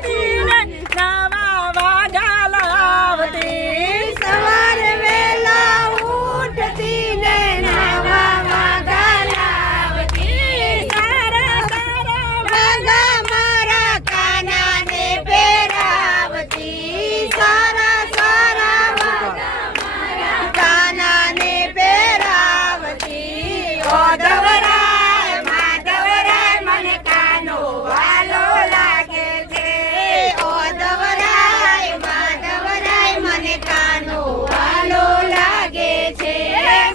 ઉઠતી ને નવા વાગા લાવતી સવારે વેલા ઉઠતી ને નવા વાગા લાવતી સારા સારા વાગા મારા કાનાને પહેરાવતી સારા સારા વાગા મારા કાનાને પહેરાવતી ઓ ધવરાય માધવરાય મને કાનો વાલો લાગે છે ઓ ધવરાય માધવરાય મને કાનો વાલો લાગે છે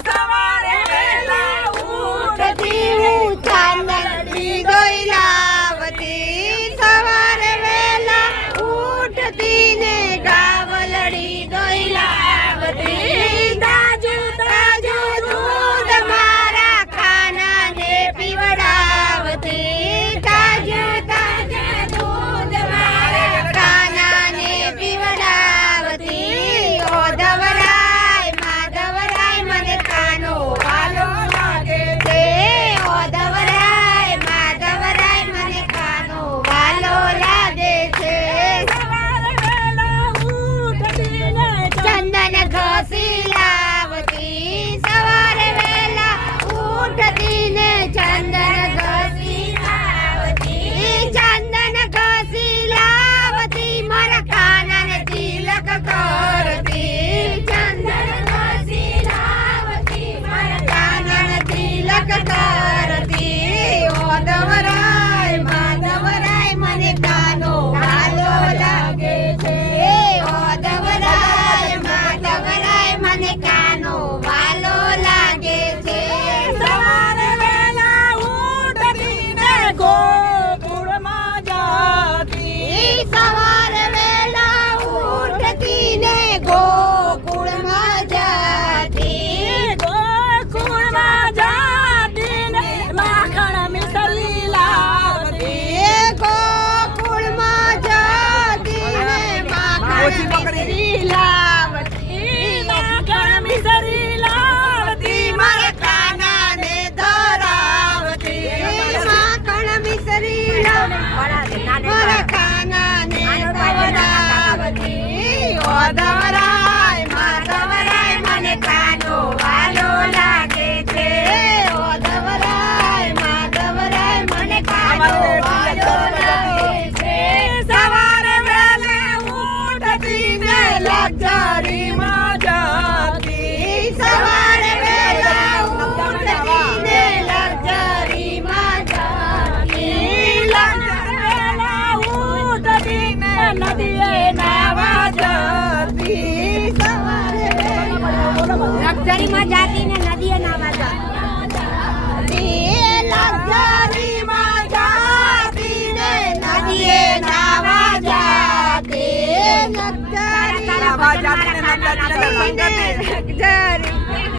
સવારે વહેલા ઉઠતી હું ચાંદડી દોઈ લાવતી સવારે વેલા ઉઠતી ને ગાવલડી દોઈ લાવતી તાજુ તાજુ દૂધ મારા ખાનાને પીવડાવતી તાજુ તાજુ દૂધ મારા ખાનાને પીવડાવતી ઓ ધવરાય માધવરાય મને કાનો વાલો લાગે છે ઓ ધવરાય માધવરાય મને કાનો વાલો લાગે છે સવારે વહેલા ઉઠતી ને ચંદન ઘસી લાવતી સવારે વેલા ઉઠતી ને ચંદન ઘસી લાવતી ચંદન ઘસી લાવતી મારા કાનાને તિલક કરતી ચંદન ઘસી લાવતી મારા કાનાને તિલક કરતી ઓ ધવરાય માધવરાય મને કાનો વાલો લાગે છે ઓ ધવરાય માધવરાય મને કાનો વાલો લાગે છે સવારે વહેલા ઉઠતી ને ગોકુળમાં જાતી સવારે વેલા ઉઠતી ને ગોકુળમાં જાતી ગોકુળમાં જાતી ને માખણ મિસરી લાવતી ગોકુળમાં જાતી ને માખણ મિસરી લાવતી માખણ મિસરી લાવતી મારા કાનાને ધરાવતી માખણ મિસરી લાવતી મારા કાનાને ધરાવતી ઓ ધવરાય માધવરાય મને કાનો વાલો લાગે છે ઓ ધવરાય માધવરાય મને કાનો વાલો લાગે છે સવારે વહેલા ઉઠતી ને લક્ઝરીમાં જાતી સવારે વેલા ઉઠતી ને લક્ઝરીમાં જાતી વહેલા ઉઠતી ને નદીએ નાવા જતી સવારે લક્ઝરીમાં જાતી ને નદીએ નાવા જાતી લક્ઝરીમાં જાતી ને નદીએ નાવા જાતી લક્ઝરીમાં જાતી ને લક્ઝરી